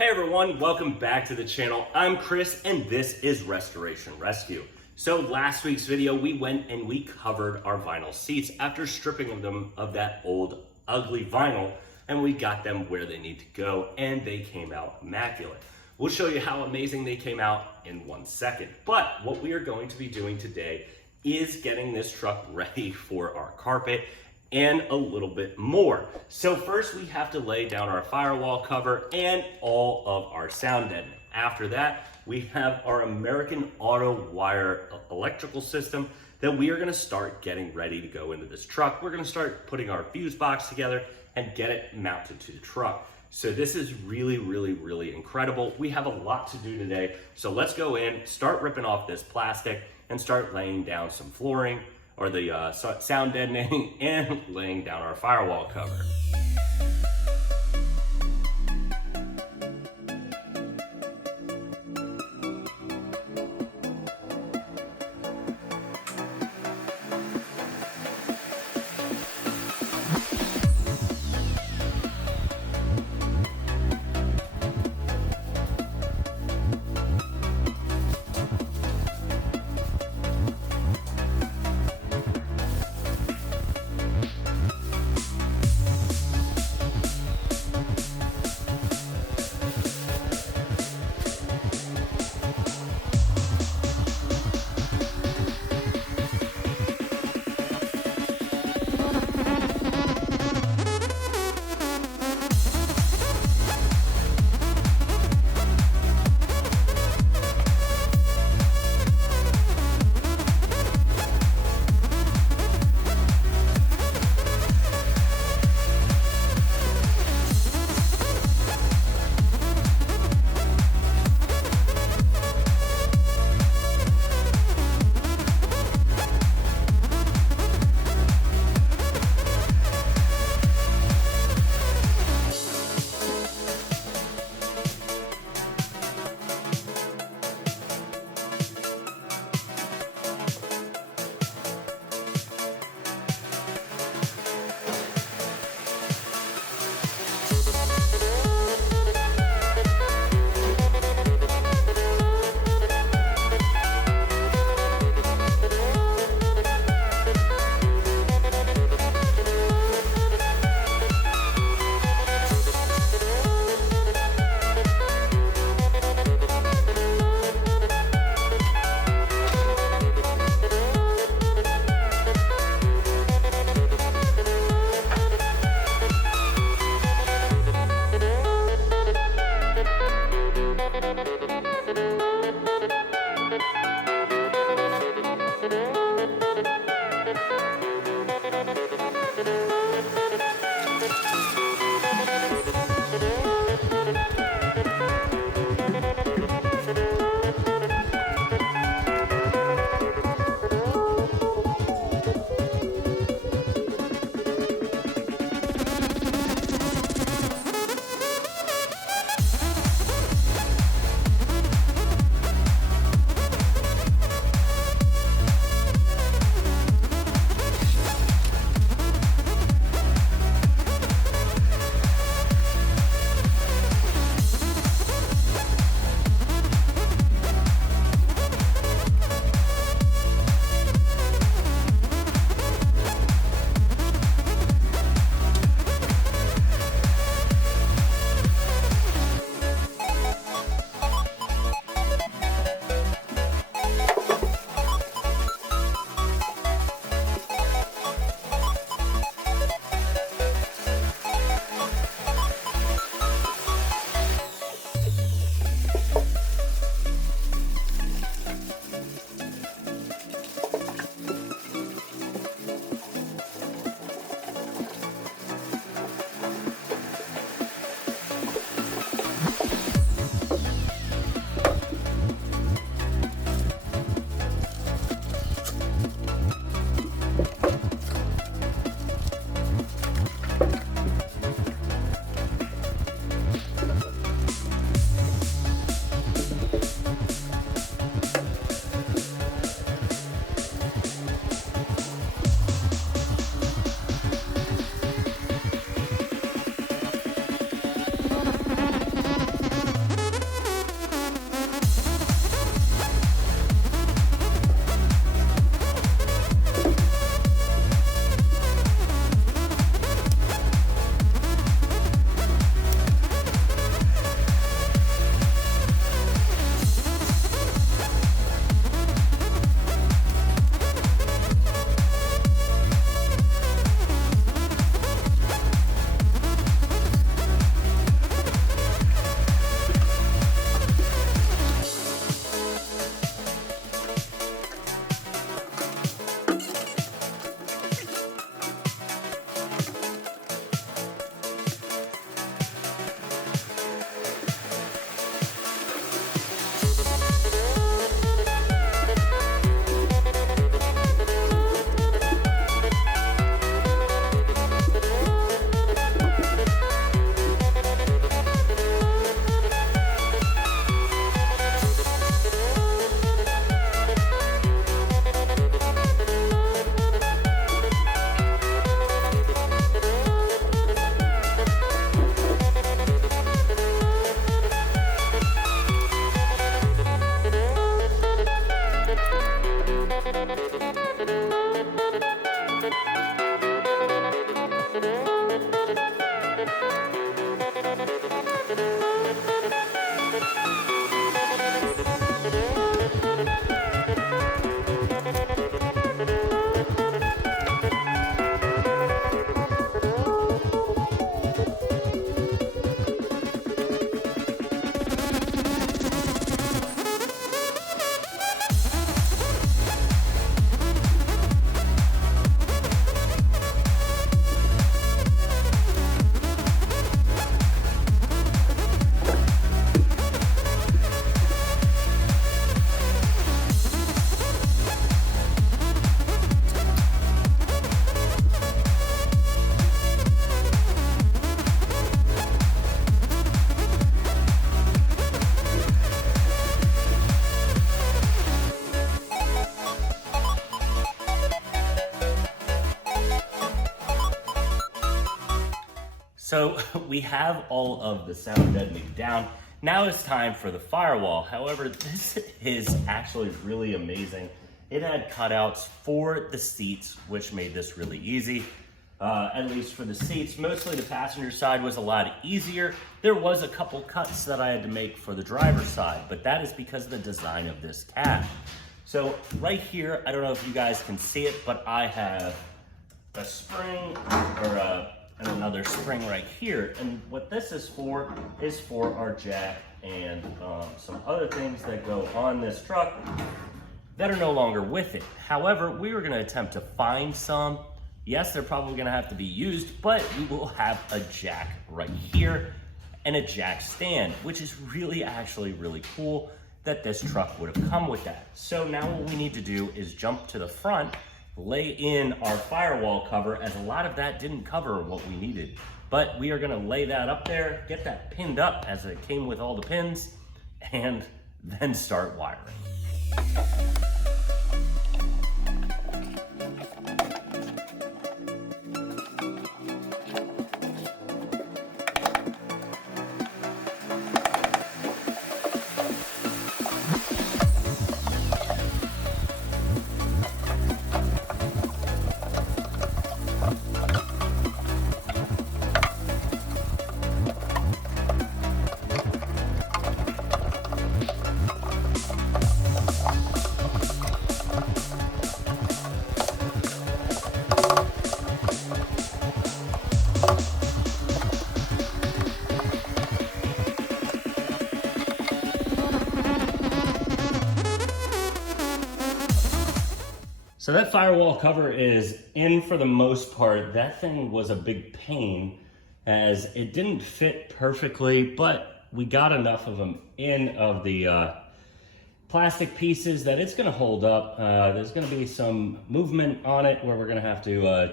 Hey everyone, welcome back to the channel. I'm Chris and this is Restoration Rescue. So last week's video, we went and we covered our vinyl seats after stripping them of that old ugly vinyl, and we got them where they need to go and they came out immaculate. We'll show you how amazing they came out in 1 second. But what we are going to be doing today is getting this truck ready for our carpet and a little bit more. So first we have to lay down our firewall cover and all of our sound deadening. After that, we have our American Autowire electrical system that we are gonna start getting ready to go into this truck. We're gonna start putting our fuse box together and get it mounted to the truck. So this is really incredible. We have a lot to do today. So let's go in, start ripping off this plastic and start laying down some flooring, or the sound deadening, and laying down our firewall cover. So we have all of the sound deadening down. Now it's time for the firewall. However, this is actually really amazing. It had cutouts for the seats, which made this really easy. At least for the seats. Mostly the passenger side was a lot easier. There was a couple cuts that I had to make for the driver's side, but that is because of the design of this tab. So right here, I don't know if you guys can see it, but I have a spring and another spring right here. And what this is for our jack and some other things that go on this truck that are no longer with it. However, we were gonna attempt to find some. Yes, they're probably gonna have to be used, but we will have a jack right here and a jack stand, which is actually really cool that this truck would have come with that. So now what we need to do is jump to the front, lay in our firewall cover, as a lot of that didn't cover what we needed. But we are gonna lay that up there, get that pinned up as it came with all the pins, and then start wiring. So that firewall cover is in for the most part. That thing was a big pain as it didn't fit perfectly, but we got enough of them in of the plastic pieces that it's gonna hold up. There's gonna be some movement on it where we're gonna have to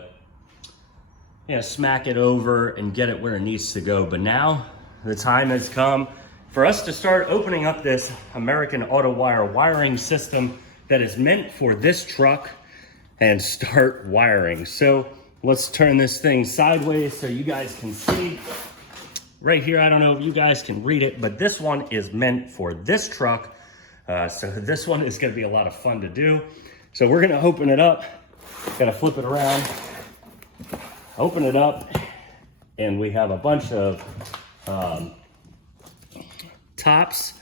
smack it over and get it where it needs to go. But now the time has come for us to start opening up this American Autowire wiring system that is meant for this truck and start wiring. So let's turn this thing sideways so you guys can see. Right here, I don't know if you guys can read it, but this one is meant for this truck. So this one is gonna be a lot of fun to do. So we're gonna open it up, gotta flip it around, open it up, and we have a bunch of tops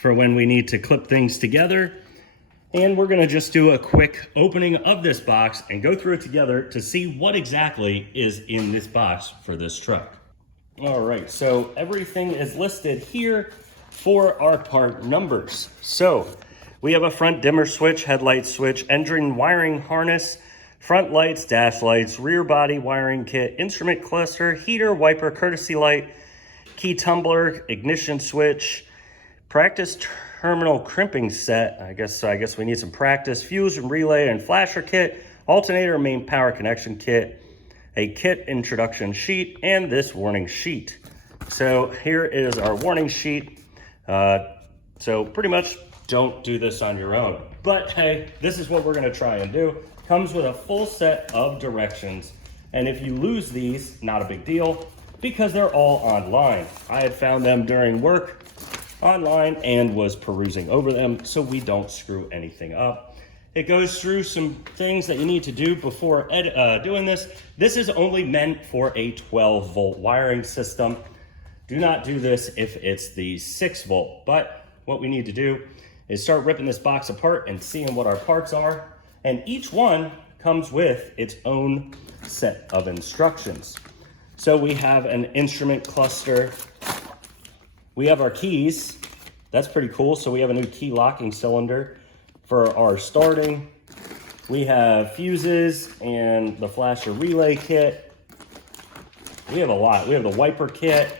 for when we need to clip things together. And we're gonna just do a quick opening of this box and go through it together to see what exactly is in this box for this truck. All right, so everything is listed here for our part numbers. So we have a front dimmer switch, headlight switch, engine wiring harness, front lights, dash lights, rear body wiring kit, instrument cluster, heater, wiper, courtesy light, key tumbler, ignition switch, practice terminal crimping set. I guess we need some practice, fuse and relay and flasher kit, alternator main power connection kit, a kit introduction sheet, and this warning sheet. So here is our warning sheet. So pretty much don't do this on your own. But hey, this is what we're gonna try and do. Comes with a full set of directions. And if you lose these, not a big deal, because they're all online. I had found them during work online and was perusing over them so we don't screw anything up. It goes through some things that you need to do before doing this. This is only meant for a 12-volt wiring system. Do not do this if it's the 6-volt, but what we need to do is start ripping this box apart and seeing what our parts are. And each one comes with its own set of instructions. So we have an instrument cluster. We have our keys. That's pretty cool. So we have a new key locking cylinder for our starting. We have fuses and the flasher relay kit. We have a lot. We have the wiper kit.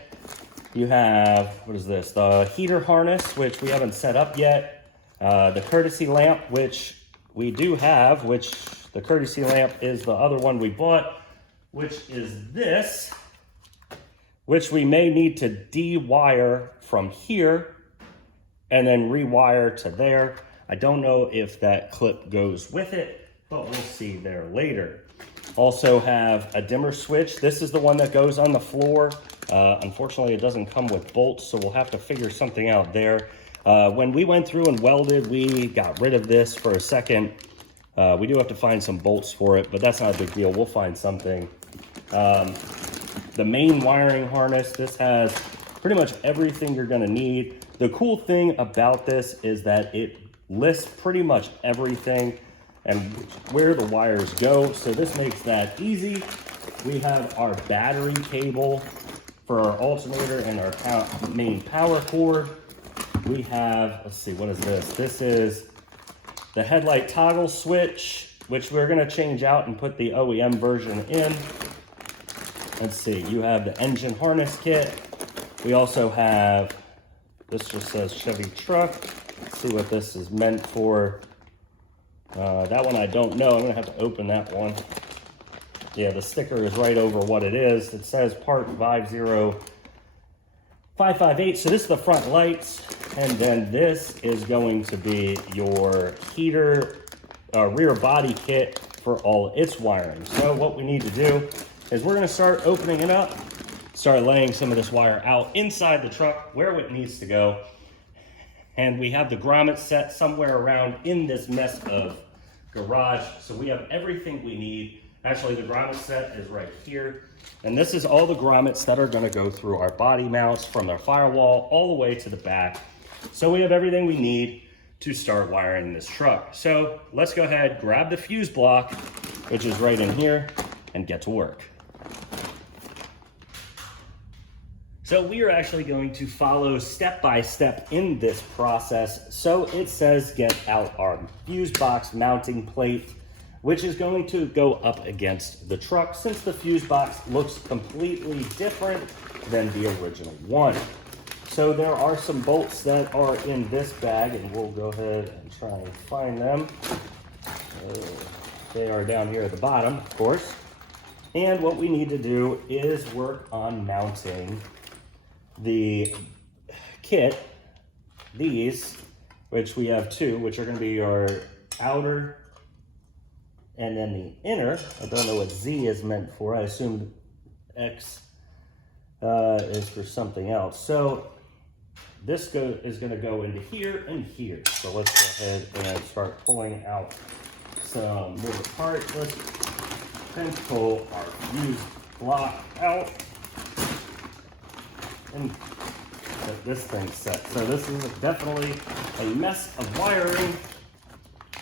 You have, what is this? The heater harness, which we haven't set up yet. The courtesy lamp, which we do have, which the courtesy lamp is the other one we bought, which is this, which we may need to de-wire from here and then rewire to there. I don't know if that clip goes with it, but we'll see there later. Also have a dimmer switch. This is the one that goes on the floor. Unfortunately, it doesn't come with bolts, so we'll have to figure something out there. When we went through and welded, we got rid of this for a second. We do have to find some bolts for it, but that's not a big deal. We'll find something. The main wiring harness, this has pretty much everything you're gonna need. The cool thing about this is that it lists pretty much everything and where the wires go, so this makes that easy. We have our battery cable for our alternator and our main power cord. We have, let's see, what is this? This is the headlight toggle switch, which we're gonna change out and put the OEM version in. Let's see, you have the engine harness kit. We also have, this just says Chevy truck. Let's see what this is meant for. That one I don't know. I'm gonna have to open that one. Yeah, the sticker is right over what it is. It says part 50558. So this is the front lights. And then this is going to be your heater, rear body kit for all its wiring. So what we need to do is we're gonna start opening it up, start laying some of this wire out inside the truck where it needs to go. And we have the grommet set somewhere around in this mess of garage. So we have everything we need. Actually, the grommet set is right here. And this is all the grommets that are gonna go through our body mounts from our firewall all the way to the back. So we have everything we need to start wiring this truck. So let's go ahead, grab the fuse block, which is right in here, and get to work. So we are actually going to follow step by step in this process. So it says get out our fuse box mounting plate, which is going to go up against the truck since the fuse box looks completely different than the original one. So there are some bolts that are in this bag, and we'll go ahead and try and find them. They are down here at the bottom, of course. And what we need to do is work on mounting the kit, these, which we have two, which are going to be our outer and then the inner. I don't know what Z is meant for. I assume X is for something else. So this is going to go into here and here. So let's go ahead and start pulling out some little parts. Let's pull our fuse block out and get this thing set. So this is definitely a mess of wiring.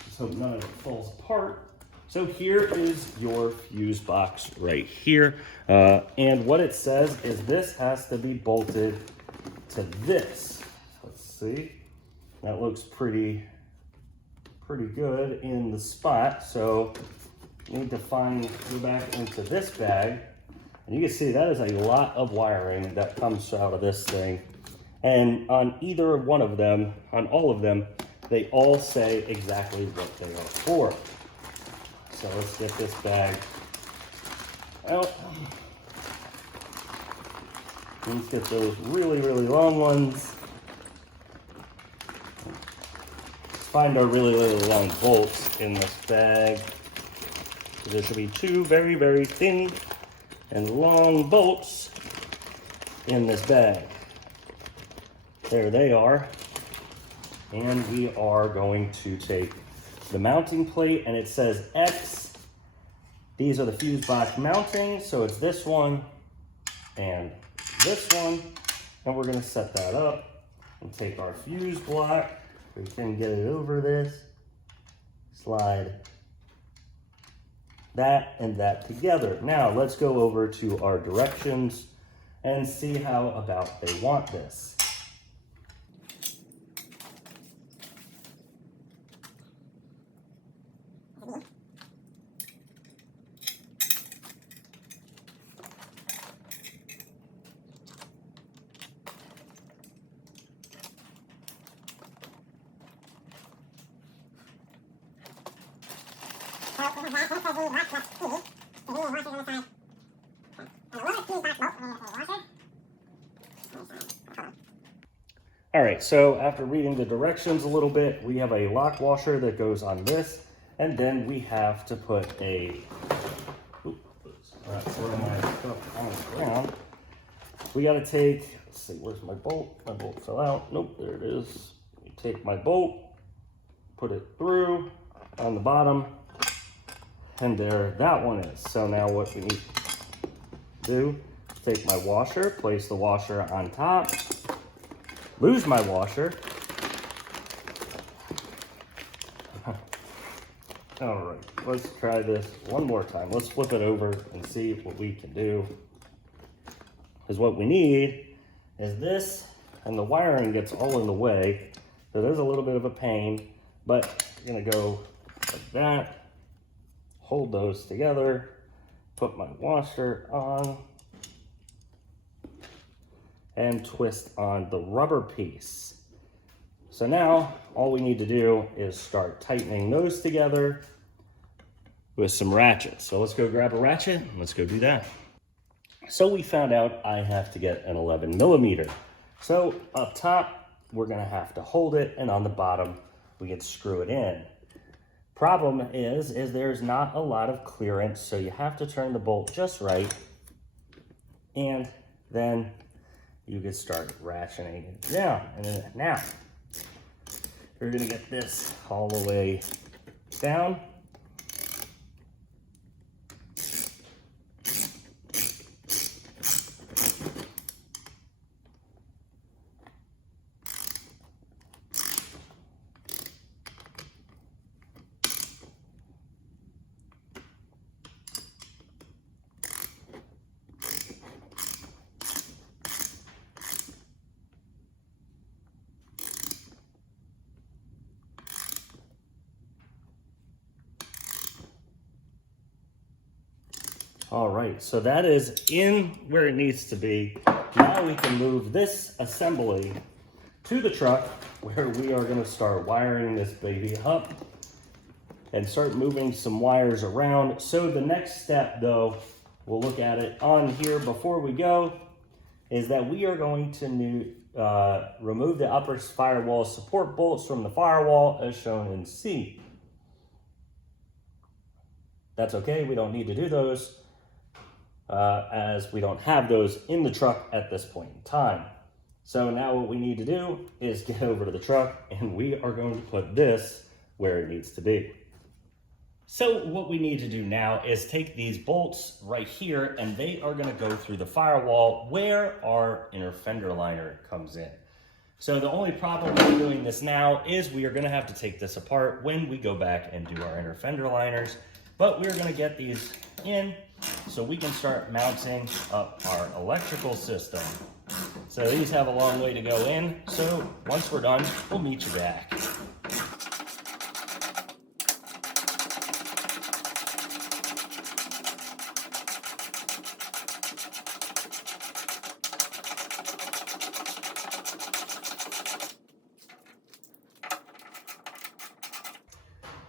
Just hope none of it falls apart. So here is your fuse box right here. And what it says is this has to be bolted to this. Let's see. That looks pretty good in the spot. So need to go back into this bag. And you can see that is a lot of wiring that comes out of this thing. And on either one of them, on all of them, they all say exactly what they are for. So let's get this bag out. Let's get those really, really long ones. Let's find our really, really long bolts in this bag. So there should be two very, very thin and long bolts in this bag. There they are. And we are going to take the mounting plate, and it says X. These are the fuse box mountings, so it's this one and this one. And we're gonna set that up and take our fuse block. We can get it over this. Slide that and that together. Now let's go over to our directions and see how about they want this. All right, so after reading the directions a little bit, we have a lock washer that goes on this, and then we have to put a we got to take, let's see, where's my bolt? My bolt fell out. Nope, there it is. You take my bolt, put it through on the bottom, and there that one is. So now what we need to do, take my washer, place the washer on top, lose my washer. All right, let's try this one more time. Let's flip it over and see what we can do. Because what we need is this, and the wiring gets all in the way. So there's a little bit of a pain, but I'm gonna go like that, hold those together, put my washer on, and twist on the rubber piece. So now all we need to do is start tightening those together with some ratchets. So let's go grab a ratchet and let's go do that. So we found out I have to get an 11 millimeter. So up top, we're gonna have to hold it, and on the bottom, we can screw it in. Problem is there's not a lot of clearance, so you have to turn the bolt just right, and then you can start ratcheting it down. And then now, we're gonna get this all the way down. All right, so that is in where it needs to be. Now we can move this assembly to the truck where we are gonna start wiring this baby up and start moving some wires around. So the next step though, we'll look at it on here before we go, is that we are going to remove the upper firewall support bolts from the firewall as shown in C. That's okay, we don't need to do those as we don't have those in the truck at this point in time. So now what we need to do is get over to the truck, and we are going to put this where it needs to be. So what we need to do now is take these bolts right here, and they are going to go through the firewall where our inner fender liner comes in. So the only problem with doing this now is we are going to have to take this apart when we go back and do our inner fender liners, but we're going to get these in so we can start mounting up our electrical system. So these have a long way to go in, so once we're done, we'll meet you back.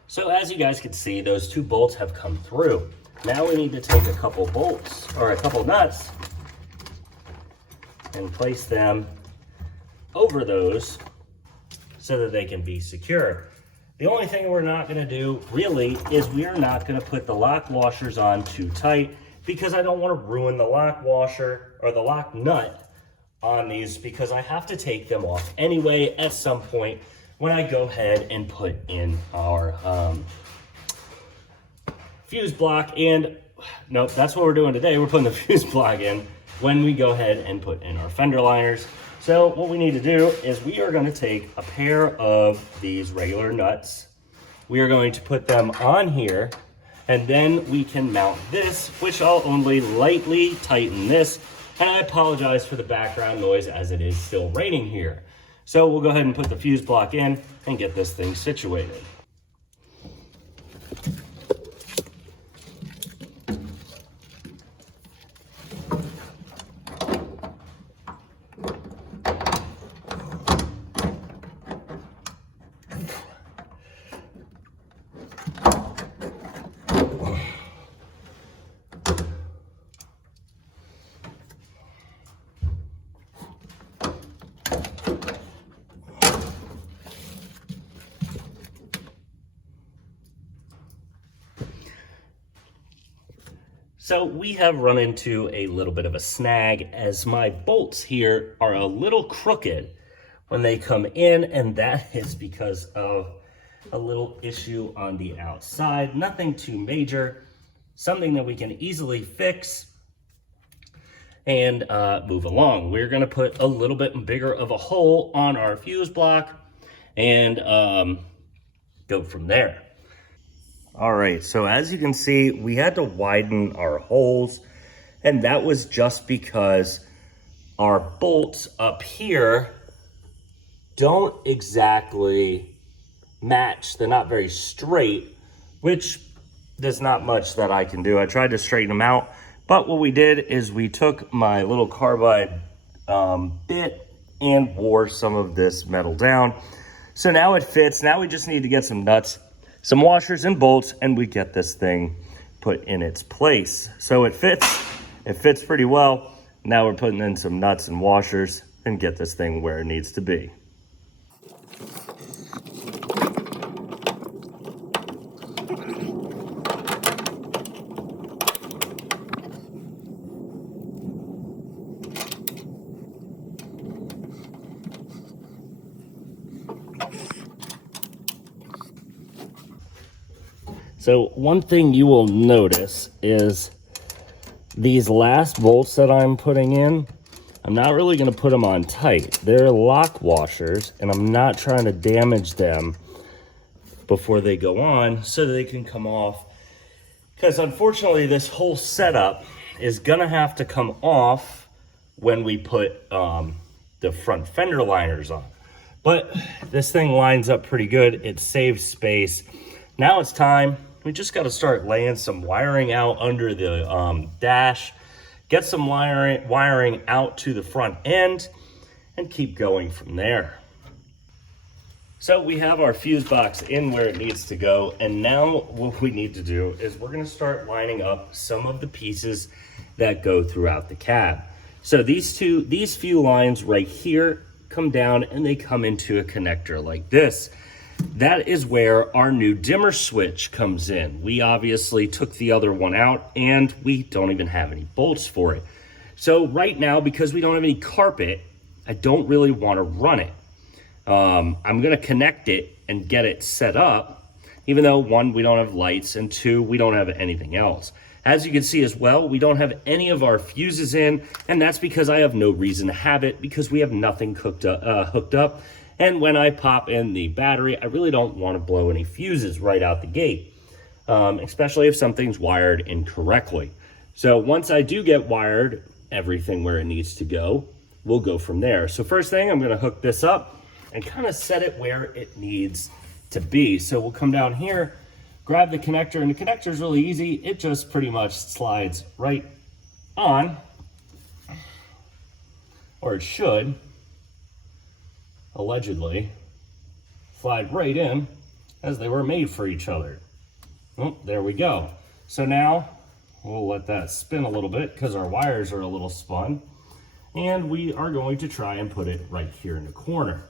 So as you guys can see, those two bolts have come through. Now we need to take a couple bolts, or a couple nuts, and place them over those so that they can be secure. The only thing we're not gonna do really is we are not gonna put the lock washers on too tight, because I don't wanna ruin the lock washer or the lock nut on these, because I have to take them off anyway at some point when I go ahead and put in our fuse block. And nope, that's what we're doing today. We're putting the fuse block in when we go ahead and put in our fender liners. So what we need to do is we are going to take a pair of these regular nuts. We are going to put them on here, and then we can mount this, which I'll only lightly tighten this. And I apologize for the background noise as it is still raining here. So we'll go ahead and put the fuse block in and get this thing situated. So we have run into a little bit of a snag as my bolts here are a little crooked when they come in, and that is because of a little issue on the outside. Nothing too major, something that we can easily fix and move along. We're gonna put a little bit bigger of a hole on our fuse block and go from there. All right, so as you can see, we had to widen our holes, and that was just because our bolts up here don't exactly match. They're not very straight, which there's not much that I can do. I tried to straighten them out, but what we did is we took my little carbide bit and wore some of this metal down. So now it fits. Now we just need to get some nuts, some washers and bolts, and we get this thing put in its place. So it fits pretty well. Now we're putting in some nuts and washers and get this thing where it needs to be. So one thing you will notice is these last bolts that I'm putting in, I'm not really going to put them on tight. They're lock washers, and I'm not trying to damage them before they go on so that they can come off. Because unfortunately, this whole setup is going to have to come off when we put the front fender liners on. But this thing lines up pretty good. It saves space. Now it's time. We just got to start laying some wiring out under the dash, get some wiring out to the front end, and keep going from there. So we have our fuse box in where it needs to go, and now what we need to do is we're going to start lining up some of the pieces that go throughout the cab. So these few lines right here come down and they come into a connector like this. That is where our new dimmer switch comes in. We obviously took the other one out and we don't even have any bolts for it. So right now, because we don't have any carpet, I don't really want to run it. I'm going to connect it and get it set up, even though one, we don't have lights, and two, we don't have anything else. As you can see as well, we don't have any of our fuses in, and that's because I have no reason to have it, because we have nothing hooked up. And when I pop in the battery, I really don't want to blow any fuses right out the gate, especially if something's wired incorrectly. So once I do get wired everything where it needs to go, we'll go from there. So first thing, I'm going to hook this up and kind of set it where it needs to be. So we'll come down here, grab the connector, and the connector is really easy. It just pretty much slides right on, or it should allegedly slide right in, as they were made for each other. Oh, there we go. So now we'll let that spin a little bit because our wires are a little spun, and we are going to try and put it right here in the corner.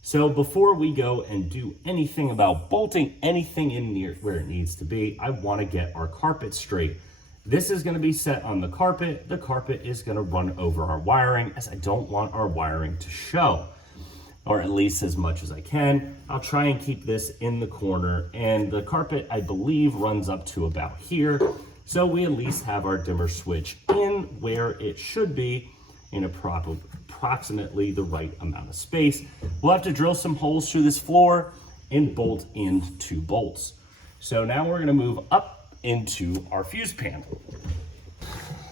So before we go and do anything about bolting anything in near where it needs to be, I want to get our carpet straight. This is going to be set on the carpet. The carpet is going to run over our wiring, as I don't want our wiring to show, or at least as much as I can. I'll try and keep this in the corner, and the carpet, I believe, runs up to about here. So we at least have our dimmer switch in where it should be, in approximately the right amount of space. We'll have to drill some holes through this floor and bolt in 2 bolts. So now we're gonna move up into our fuse panel.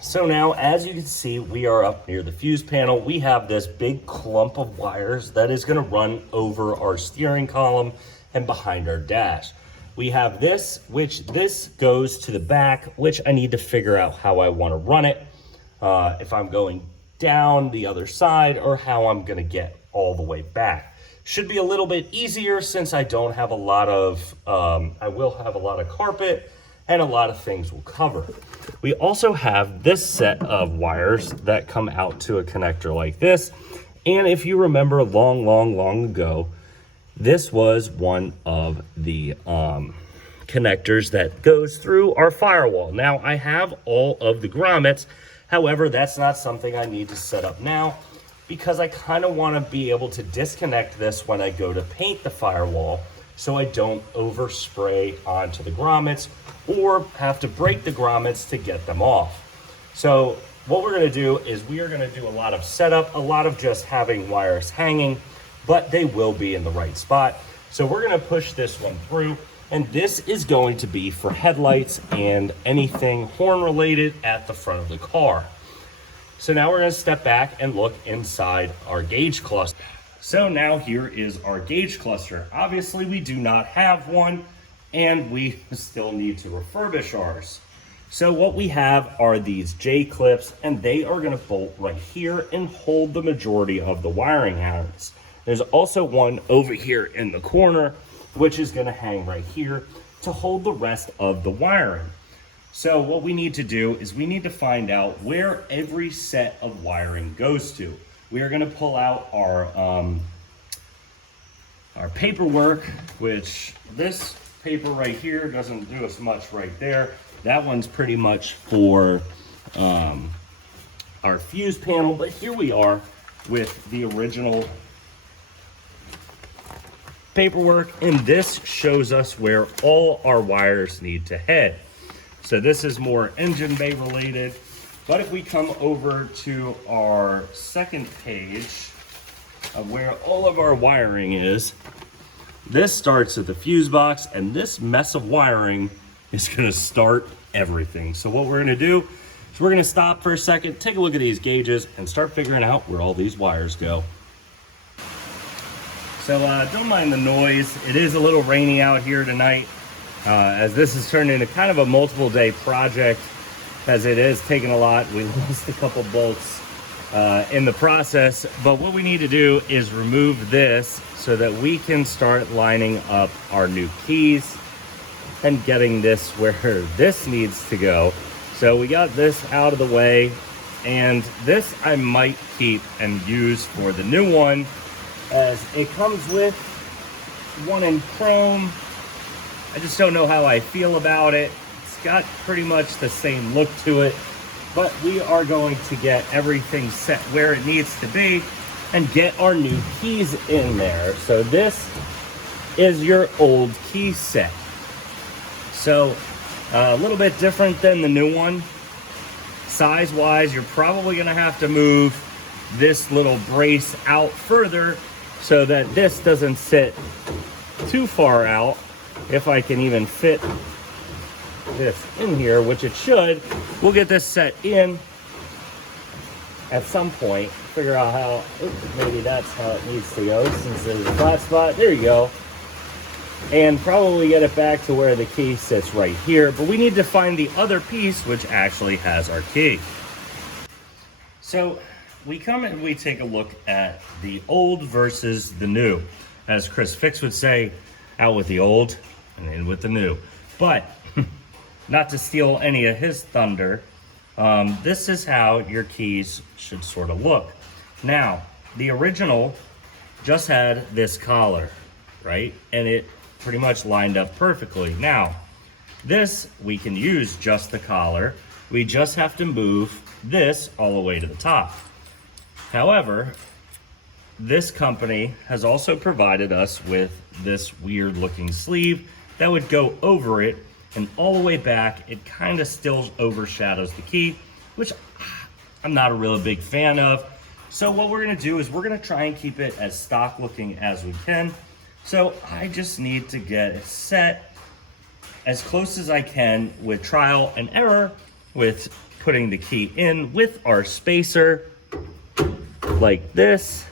So now, as you can see, we are up near the fuse panel. We have this big clump of wires that is gonna run over our steering column and behind our dash. We have this, which this goes to the back, which I need to figure out how I wanna run it. If I'm going down the other side, or how I'm gonna get all the way back. Should be a little bit easier since I don't have a lot of, I will have a lot of carpet and a lot of things will cover. We also have this set of wires that come out to a connector like this. And if you remember long ago, this was one of the connectors that goes through our firewall. Now I have all of the grommets. However, that's not something I need to set up now because I kind of want to be able to disconnect this when I go to paint the firewall so I don't overspray onto the grommets or have to break the grommets to get them off. So what we're going to do is we are going to do a lot of setup, a lot of just having wires hanging, but they will be in the right spot. So we're going to push this one through, and this is going to be for headlights and anything horn related at the front of the car. So now we're going to step back and look inside our gauge cluster. So now here is our gauge cluster. Obviously we do not have one, and we still need to refurbish ours. So what we have are these J-clips, and they are going to bolt right here and hold the majority of the wiring harness. There's also one over here in the corner, which is going to hang right here to hold the rest of the wiring. So what we need to do is we need to find out where every set of wiring goes to. We are going to pull out our paperwork, which this paper right here doesn't do us much right there. That one's pretty much for our fuse panel, but here we are with the original paperwork, and this shows us where all our wires need to head. So this is more engine bay related, but if we come over to our second page of where all of our wiring is, this starts at the fuse box, and this mess of wiring is going to start everything. So what we're going to do is we're going to stop for a second, take a look at these gauges, and start figuring out where all these wires go. So don't mind the noise. It is a little rainy out here tonight, as this has turned into kind of a multiple day project, as it is taking a lot. We lost a couple bolts in the process, but what we need to do is remove this so that we can start lining up our new keys and getting this where this needs to go. So we got this out of the way, and this I might keep and use for the new one, as it comes with one in chrome. I just don't know how I feel about it. It's got pretty much the same look to it, but we are going to get everything set where it needs to be and get our new keys in there. So this is your old key set. So a little bit different than the new one. Size wise, you're probably going to have to move this little brace out further so that this doesn't sit too far out. If I can even fit this in here, which it should, we'll get this set in at some point. Figure out how, maybe that's how it needs to go, since there's a flat spot. There you go. And probably get it back to where the key sits right here, but we need to find the other piece which actually has our key. So we come and we take a look at the old versus the new. As Chris Fix would say, out with the old and in with the new. But not to steal any of his thunder, this is how your keys should sort of look. Now, the original just had this collar, right? And it pretty much lined up perfectly. Now, this, we can use just the collar. We just have to move this all the way to the top. However, this company has also provided us with this weird looking sleeve that would go over it, and all the way back, it kind of still overshadows the key, which I'm not a really big fan of. So what we're gonna do is we're gonna try and keep it as stock looking as we can. So I just need to get it set as close as I can with trial and error, with putting the key in with our spacer like this,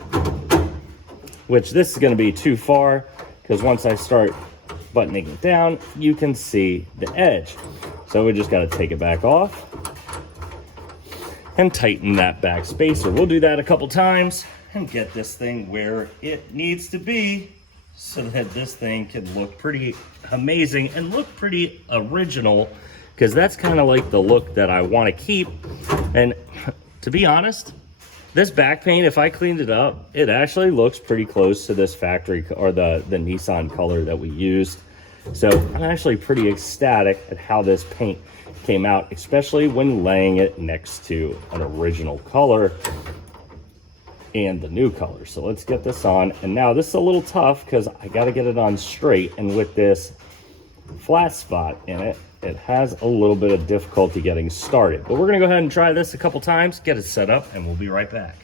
which this is going to be too far, because once I start buttoning it down, you can see the edge. So we just got to take it back off and tighten that back spacer. We'll do that a couple times and get this thing where it needs to be, so that this thing can look pretty amazing and look pretty original, because that's kind of like the look that I want to keep. And to be honest, this back paint, if I cleaned it up, it actually looks pretty close to this factory, or the Nissan color that we used. So I'm actually pretty ecstatic at how this paint came out, especially when laying it next to an original color and the new color. So let's get this on. And now this is a little tough because I got to get it on straight, and with this flat spot in it, it has a little bit of difficulty getting started. But we're gonna go ahead and try this a couple times, get it set up, and we'll be right back.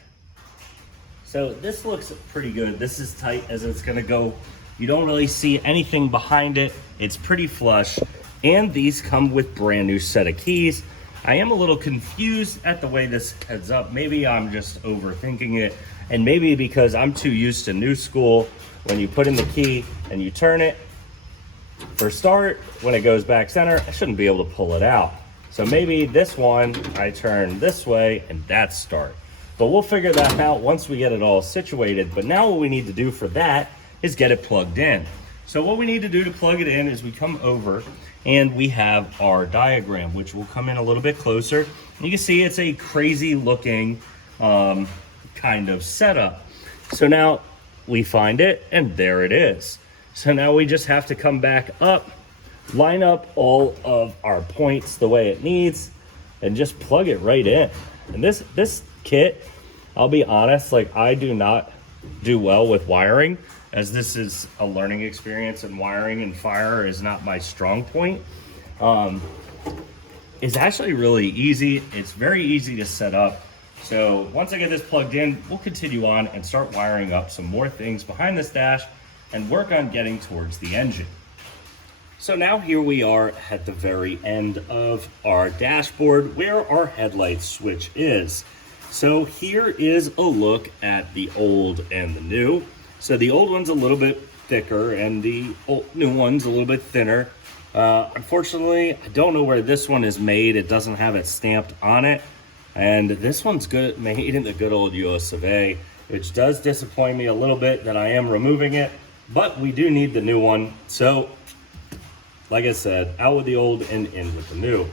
So this looks pretty good. This is tight as it's gonna go. You don't really see anything behind it. It's pretty flush. And these come with brand new set of keys. I am a little confused at the way this heads up. Maybe I'm just overthinking it. And maybe because I'm too used to new school, when you put in the key and you turn it, for start, when it goes back center, I shouldn't be able to pull it out. So maybe this one, I turn this way and that's start. But we'll figure that out once we get it all situated. But now what we need to do for that is get it plugged in. So what we need to do to plug it in is we come over and we have our diagram, which will come in a little bit closer. You can see it's a crazy looking kind of setup. So now we find it and there it is. So now we just have to come back up, line up all of our points the way it needs, and just plug it right in. And this kit, I'll be honest, like I do not do well with wiring, as this is a learning experience and wiring and fire is not my strong point. It's actually really easy. It's very easy to set up. So once I get this plugged in, we'll continue on and start wiring up some more things behind this dash and work on getting towards the engine. So now here we are at the very end of our dashboard where our headlight switch is. So here is a look at the old and the new. So the old one's a little bit thicker and the new one's a little bit thinner. Unfortunately, I don't know where this one is made. It doesn't have it stamped on it. And this one's good, made in the good old US of A, which does disappoint me a little bit that I am removing it. But we do need the new one. So, like I said, out with the old and in with the new.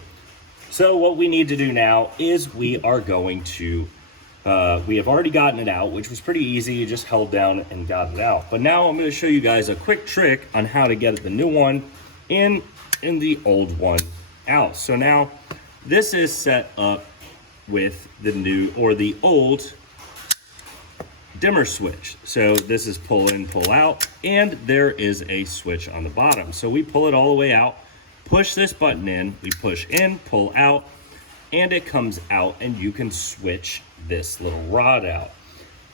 So what we need to do now is we are going to, we have already gotten it out, which was pretty easy. You just held down and got it out. But now I'm going to show you guys a quick trick on how to get the new one in the old one out. So now this is set up with the new or the old dimmer switch. So this is pull in, pull out, and there is a switch on the bottom. So we pull it all the way out, push this button in, we push in, pull out, and it comes out, and you can switch this little rod out.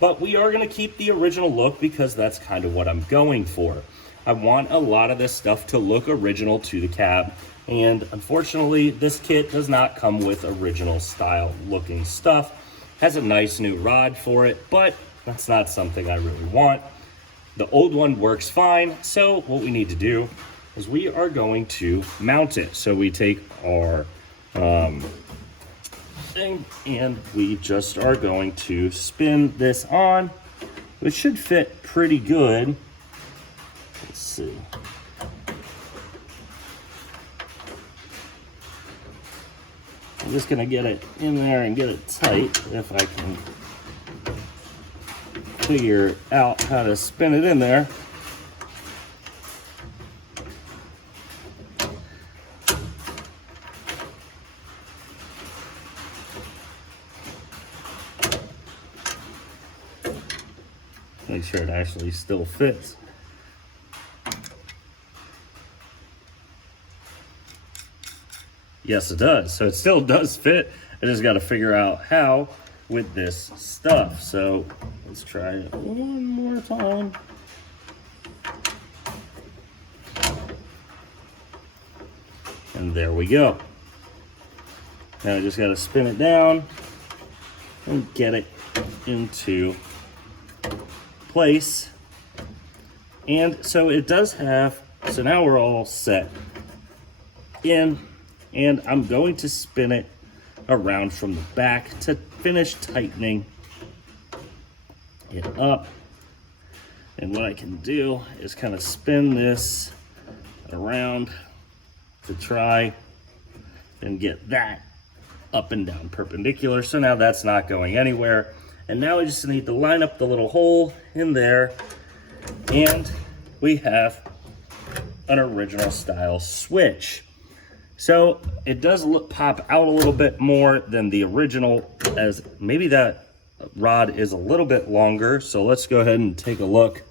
But we are going to keep the original look because that's kind of what I'm going for. I want a lot of this stuff to look original to the cab, and unfortunately this kit does not come with original style looking stuff. Has a nice new rod for it, but that's not something I really want. The old one works fine, so what we need to do is we are going to mount it. So we take our thing and we just are going to spin this on, which should fit pretty good. Let's see. I'm just gonna get it in there and get it tight if I can figure out how to spin it in there. Make sure it actually still fits. Yes, it does. So it still does fit. I just got to figure out how with this stuff. So let's try it one more time. And there we go. Now I just got to spin it down and get it into place. And so it does have, so now we're all set in, and I'm going to spin it around from the back to finish tightening it up. And what I can do is kind of spin this around to try and get that up and down perpendicular. So now that's not going anywhere. And now we just need to line up the little hole in there, and we have an original style switch. So it does pop out a little bit more than the original, as maybe that rod is a little bit longer. So let's go ahead and take a look.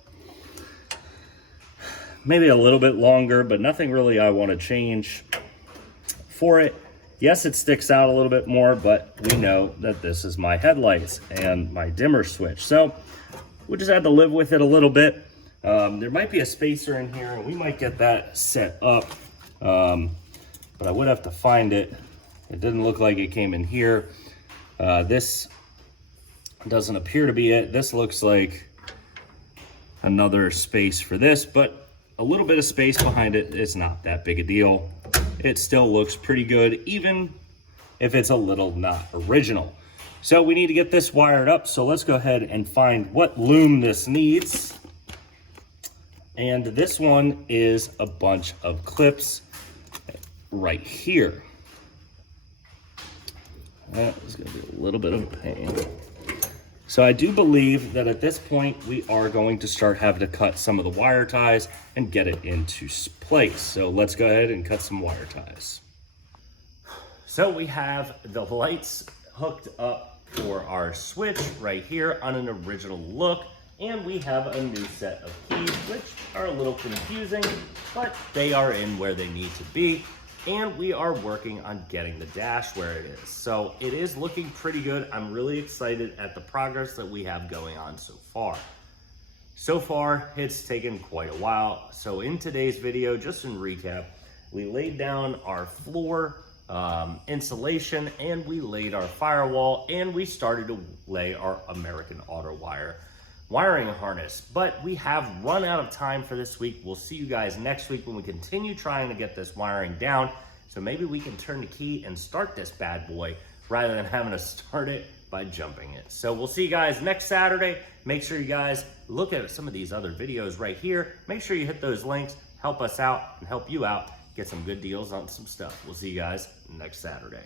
Maybe a little bit longer, but nothing really I want to change for it. Yes, it sticks out a little bit more, but we know that this is my headlights and my dimmer switch. So we just had to live with it a little bit. There might be a spacer in here, and we might get that set up, but I would have to find it. It didn't look like it came in here. This doesn't appear to be it. This looks like another space for this, but a little bit of space behind it is not that big a deal. It still looks pretty good, even if it's a little not original. So we need to get this wired up. So let's go ahead and find what loom this needs. And this one is a bunch of clips right here. That is going to be a little bit of a pain. So I do believe that at this point, we are going to start having to cut some of the wire ties and get it into place. So let's go ahead and cut some wire ties. So we have the lights hooked up for our switch right here on an original look. And we have a new set of keys, which are a little confusing, but they are in where they need to be. And we are working on getting the dash where it is. So it is looking pretty good. I'm really excited at the progress that we have going on so far. So far, it's taken quite a while. So in today's video, just in recap, we laid down our floor insulation, and we laid our firewall, and we started to lay our American Autowire wiring harness. But we have run out of time for this week. We'll see you guys next week when we continue trying to get this wiring down. So maybe we can turn the key and start this bad boy rather than having to start it by jumping it. So we'll see you guys next Saturday. Make sure you guys look at some of these other videos right here. Make sure you hit those links, help us out and help you out, get some good deals on some stuff. We'll see you guys next Saturday.